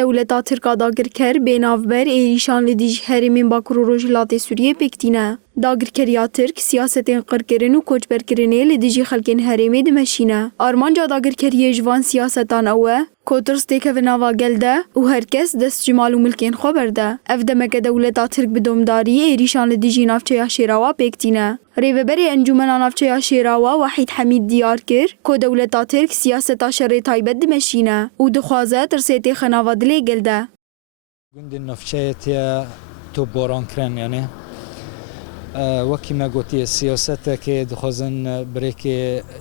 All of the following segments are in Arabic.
دولتا ترکا داگرکر بینافبر ایریشان لدیج هرمین باکور و روجهلات سوریه پکتینه. داگرکریا ترک سیاستین قرکرین و کوچبرکرینه لدیجی خلکین هرمی دمشینه. آرمانجا داگرکریه جوان سیاستان اوه کوترس تیکه و نوا گلده و هرکس دست جمال و ملکین خبرده. اف دمک دولتا ترک بدومداری ایریشان لدیجی نافچه شیراوا پکتینه. ریوبری انجمن نافچه شیراوا وحید حمید دیار کر که دولتا ترک سیاستا شر تایبت دمشینه و دخوازه ترسیتی خناوادلی گلده. گوند نافچه تیا تو باران کرن یعنی وکی ما گویی سیاست که دخوازن بریک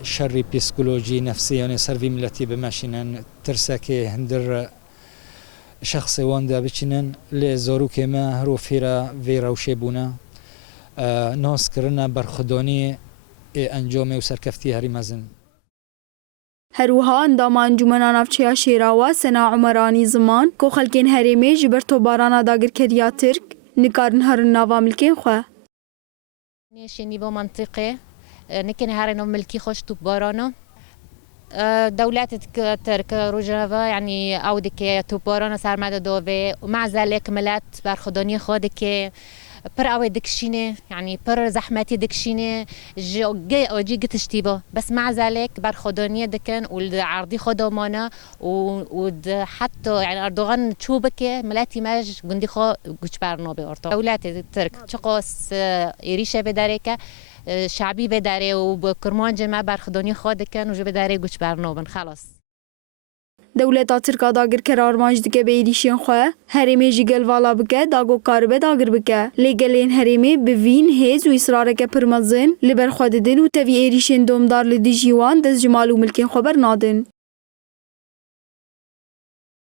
شری پسیکولوژی نفسی یعنی سروی ملتی بمشینن ترسه که هندر شخص وانده بچینن لزارو که ما هرو فیرا وشه بونه ناس کرنا برخدانی انجام و سرکفتی هری مزن. هروها اندام انجمن نافچه شیراوا سنا عمرانی زمان که خلکین هرمی جبر تو بارانا داگرکریا ترک نکارن هر نوا ملکین خواه. نشینی با منطقه نکنه هر نوع ملکی خوش تو بارانا دولت ترک روجاوا یعنی عوده که تو بارانا سرمایه داوه و مع ذلك ملت برخدانی خود که پر اوی دکشینه یعنی پر زحمتی دکشینه جی گتشتیبا بس مع ذلك برخدانی دکن و عرضی خودمانه و حتی یعنی اردوغان چوبه که ملتی ماج گندی خو گوش برنا به ارتا دولت ترک چقاس ایریشه بداره که شعبی بداره و با کرمانج ما برخدانی خود کن و جو بداره گوش برنا بن خلاص. دولتا ترکا داگرکر آرمانج دکه به ایریشین خواه هرمی جیگل والا بکه داگو کاربه داگر بکه لگلین هرمی بوین هیز و اصراره که پرمزن لبر خود دن و توی ایریشین دومدار لدی جیوان دست جمال و ملکین خبر نادن.